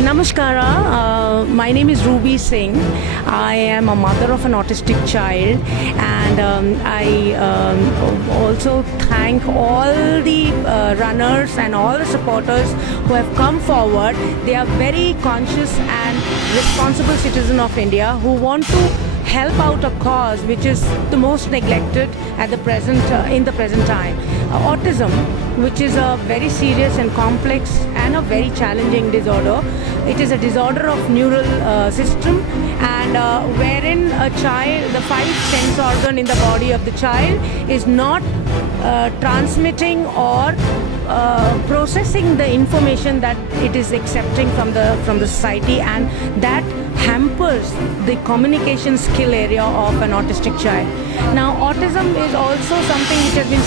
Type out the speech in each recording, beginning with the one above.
Namaskara. My name is Ruby Singh. I am a mother of an autistic child, and I also thank all the runners and all the supporters who have come forward. They are very conscious and responsible citizens of India who want to help out a cause which is the most neglected at the present in the present time. Autism, which is a very serious and complex and a very challenging disorder. It is a disorder of neural system, and wherein a child, the five sense organ in the body of the child is not transmitting or processing the information that it is accepting from the society, and that hampers the communication skill area of an autistic child. Now, autism is also something which has been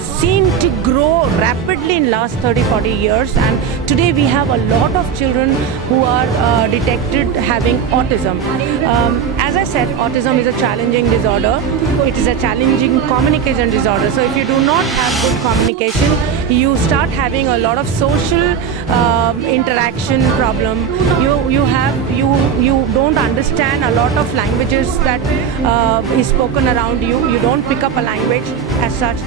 seen to grow rapidly in last 30-40 years, and today we have a lot of children who are detected having autism. As I said, autism is a challenging disorder. It is a challenging communication disorder. So if you do not have good communication, you start having a lot of social interaction problem. You don't understand a lot of languages that is spoken around you. You don't pick up a language as such.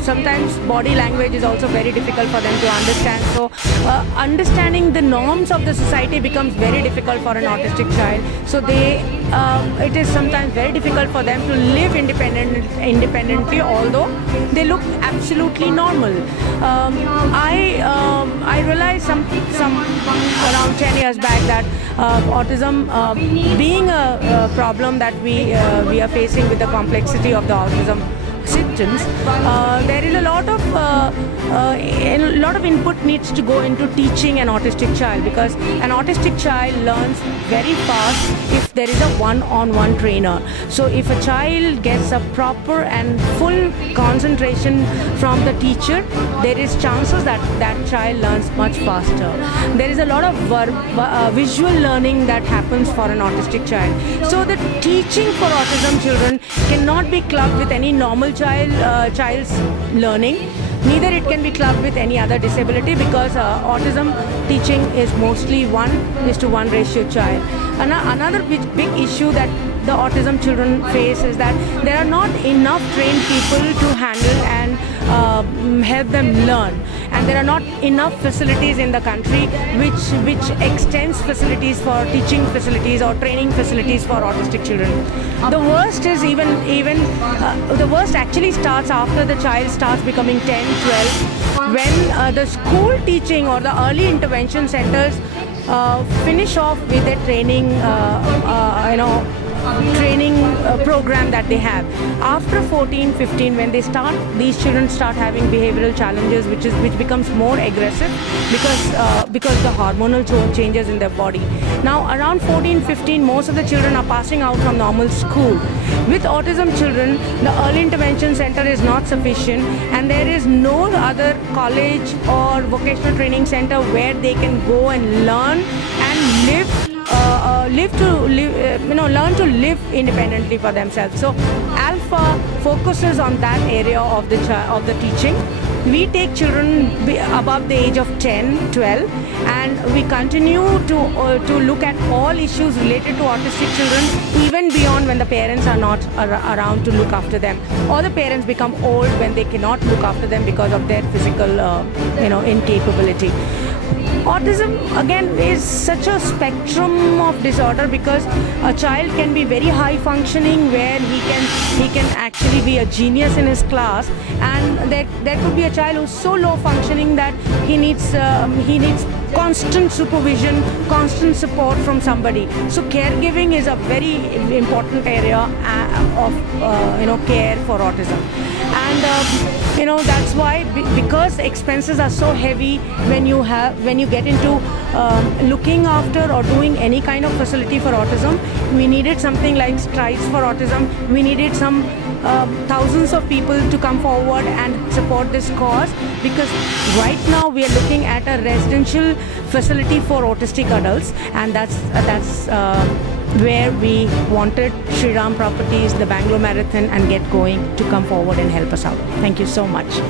Sometimes body language is also very difficult for them to understand. So understanding the norms of the society becomes very difficult for an autistic child. So it is sometimes very difficult for them to live independently, although they look absolutely normal. I realized some around 10 years back that autism being a problem that we are facing with the complexity of the autism symptoms, there is a lot of input needs to go into teaching an autistic child, because an autistic child learns very fast if there is a one-on-one trainer. So if a child gets a proper and full concentration from the teacher, there is chances that that child learns much faster. There is a lot of visual learning that happens for an autistic child. So the teaching for autism children cannot be clubbed with any normal child's learning. Neither it can be clubbed with any other disability, because autism teaching is mostly 1:1 ratio child. Another big issue that the autism children face is that there are not enough trained people to handle and help them learn, and there are not enough facilities in the country which extends facilities for teaching facilities or training facilities for autistic children. The worst is the worst actually starts after the child starts becoming 10, 12, when the school teaching or the early intervention centers finish off with their training program that they have. After 14, 15, when these children start having behavioral challenges, which becomes more aggressive because the hormonal changes in their body. Now around 14, 15, most of the children are passing out from normal school. With autism children, the early intervention center is not sufficient, and there is no other college or vocational training center where they can go and learn and learn to live independently for themselves. So Alpha focuses on that area of the teaching. We take children above the age of 10, 12, and we continue to look at all issues related to autistic children, even beyond when the parents are not around to look after them, or the parents become old when they cannot look after them because of their physical incapability. Autism again is such a spectrum of disorder, because a child can be very high functioning where he can actually be a genius in his class, and there could be a child who's so low functioning that he needs constant supervision, constant support from somebody. So caregiving is a very important area of care for autism. And that's why, because expenses are so heavy when you get into looking after or doing any kind of facility for autism, we needed something like Strides for Autism. We needed some thousands of people to come forward and support this cause, because right now we are looking at a residential facility for autistic adults, and that's where we wanted Shri Ram Properties, the Bangalore Marathon, and Get Going to come forward and help us out. Thank you so much.